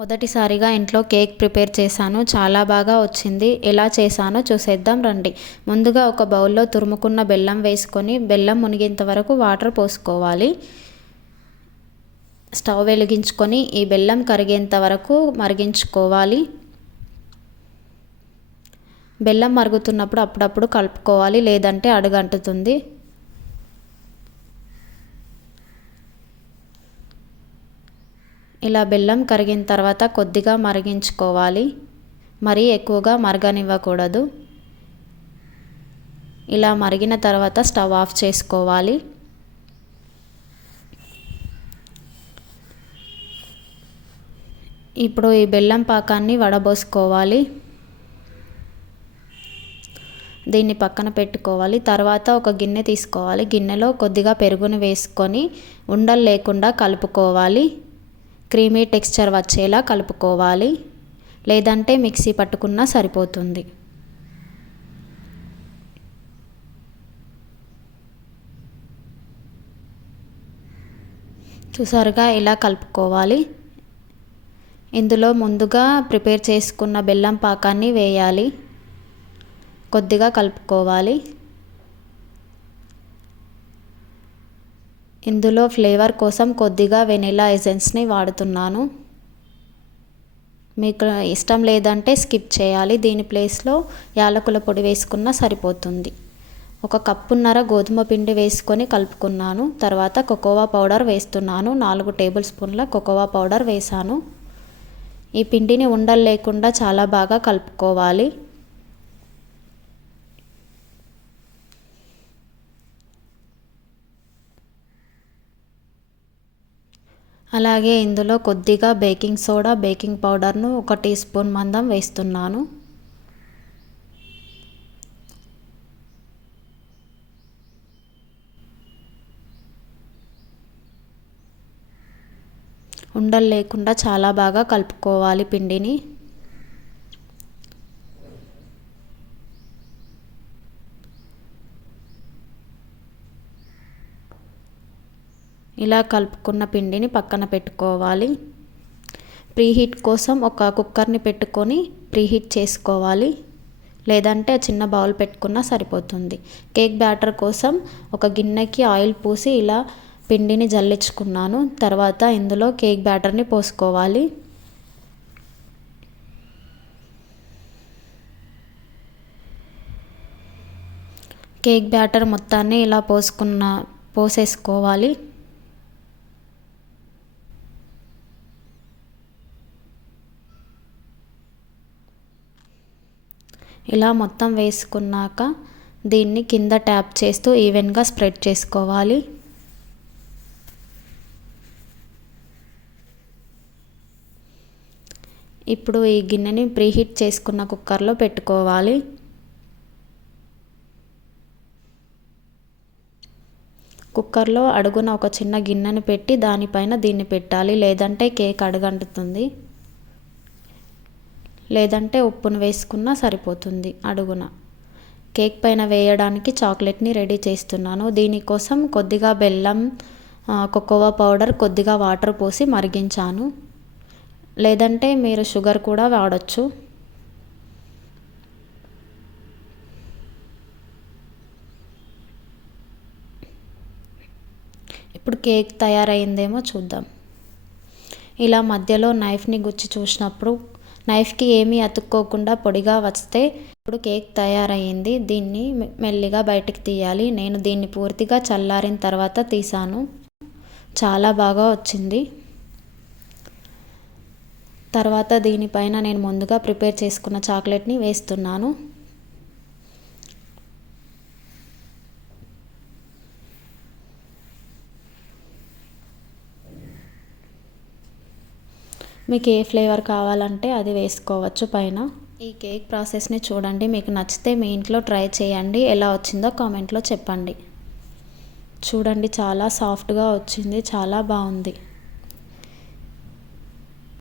మొదటిసారిగా ఇంట్లో cake prepare చేశాను. చాలా బాగా వచ్చింది. ఎలా చేశానో చూసేద్దాం రండి. ముందుగా ఒక బౌల్లో తురుముకున్న బెల్లం వేసుకొని బెల్లం మునిగేంత వరకు వాటర్ పోసుకోవాలి. స్టవ్ వెలిగించుకొని ఈ బెల్లం కరిగేంత వరకు మరిగించుకోవాలి. బెల్లం మరుగుతున్నప్పుడు అప్పుడప్పుడు కలుపుకోవాలి, లేదంటే అడుగంటుతుంది. ఇలా బెల్లం కరిగిన తర్వాత కొద్దిగా మరిగించుకోవాలి. మరీ ఎక్కువగా మరగనివ్వకూడదు. ఇలా మరిగిన తర్వాత స్టవ్ ఆఫ్ చేసుకోవాలి. ఇప్పుడు ఈ బెల్లం పాకాన్ని వడబోసుకోవాలి. దీన్ని పక్కన పెట్టుకోవాలి. తర్వాత ఒక గిన్నె తీసుకోవాలి. గిన్నెలో కొద్దిగా పెరుగుని వేసుకొని ఉండలు లేకుండా కలుపుకోవాలి. క్రీమీ టెక్స్చర్ వచ్చేలా కలుపుకోవాలి, లేదంటే మిక్సీ పట్టుకున్నా సరిపోతుంది. చూసారుగా ఇలా కలుపుకోవాలి. ఇందులో ముందుగా ప్రిపేర్ చేసుకున్న బెల్లం పాకాన్ని వేయాలి. కొద్దిగా కలుపుకోవాలి. ఇందులో ఫ్లేవర్ కోసం కొద్దిగా వెనిలా ఎసెన్స్ని వాడుతున్నాను. మీకు ఇష్టం లేదంటే స్కిప్ చేయాలి. దీని ప్లేస్లో యాలకుల పొడి వేసుకున్నా సరిపోతుంది. 1 కప్పున్నర గోధుమ పిండి వేసుకొని కలుపుకున్నాను. తర్వాత కోకోవా పౌడర్ వేస్తున్నాను. 4 టేబుల్ స్పూన్ల కోకోవా పౌడర్ వేసాను. ఈ పిండిని ఉండలు లేకుండా చాలా బాగా కలుపుకోవాలి. అలాగే ఇందులో కొద్దిగా బేకింగ్ సోడా, బేకింగ్ పౌడర్ను 1 టీ స్పూన్ మందం వేస్తున్నాను. ఉండలు లేకుండా చాలా బాగా కలుపుకోవాలి పిండిని. ఇలా కలుపుకున్న పిండిని పక్కన పెట్టుకోవాలి. ప్రీహీట్ కోసం ఒక కుక్కర్ని పెట్టుకొని ప్రీహీట్ చేసుకోవాలి, లేదంటే చిన్న బౌల్ పెట్టుకున్నా సరిపోతుంది. కేక్ బ్యాటర్ కోసం ఒక గిన్నెకి ఆయిల్ పూసి ఇలా పిండిని జల్లించుకున్నాను. తర్వాత ఇందులో కేక్ బ్యాటర్ని పోసుకోవాలి. కేక్ బ్యాటర్ మొత్తాన్ని ఇలా పోసేసుకోవాలి. ఇలా మొత్తం వేసుకున్నాక దీన్ని కింద ట్యాప్ చేస్తూ ఈవెన్గా స్ప్రెడ్ చేసుకోవాలి. ఇప్పుడు ఈ గిన్నెని ప్రీహీట్ చేసుకున్న కుక్కర్లో పెట్టుకోవాలి. కుక్కర్లో అడుగున ఒక చిన్న గిన్నెను పెట్టి దానిపైన దీన్ని పెట్టాలి, లేదంటే కేక్ అడుగంటుతుంది. లేదంటే ఉప్పును వేసుకున్నా సరిపోతుంది. అడుగున కేక్ పైన వేయడానికి చాక్లెట్ని రెడీ చేస్తున్నాను. దీనికోసం కొద్దిగా బెల్లం, కోకోవా పౌడర్, కొద్దిగా వాటర్ పోసి మరిగించాను. లేదంటే మీరు షుగర్ కూడా వాడచ్చు. ఇప్పుడు కేక్ తయారైందేమో చూద్దాం. ఇలా మధ్యలో నైఫ్ని గుచ్చి చూసినప్పుడు నైఫ్కి ఏమీ అతుక్కోకుండా పొడిగా వస్తే ఇప్పుడు కేక్ తయారయ్యింది. దీన్ని మెల్లిగా బయటికి తీయాలి. నేను దీన్ని పూర్తిగా చల్లారిన తర్వాత తీసాను. చాలా బాగా వచ్చింది. తర్వాత దీనిపైన నేను ముందుగా ప్రిపేర్ చేసుకున్న చాక్లెట్ని వేస్తున్నాను. మీకు ఏ ఫ్లేవర్ కావాలంటే అది వేసుకోవచ్చు పైన. ఈ కేక్ ప్రాసెస్ని చూడండి. మీకు నచ్చితే మీ ఇంట్లో ట్రై చేయండి. ఎలా వచ్చిందో కామెంట్లో చెప్పండి. చూడండి, చాలా సాఫ్ట్గా వచ్చింది. చాలా బాగుంది.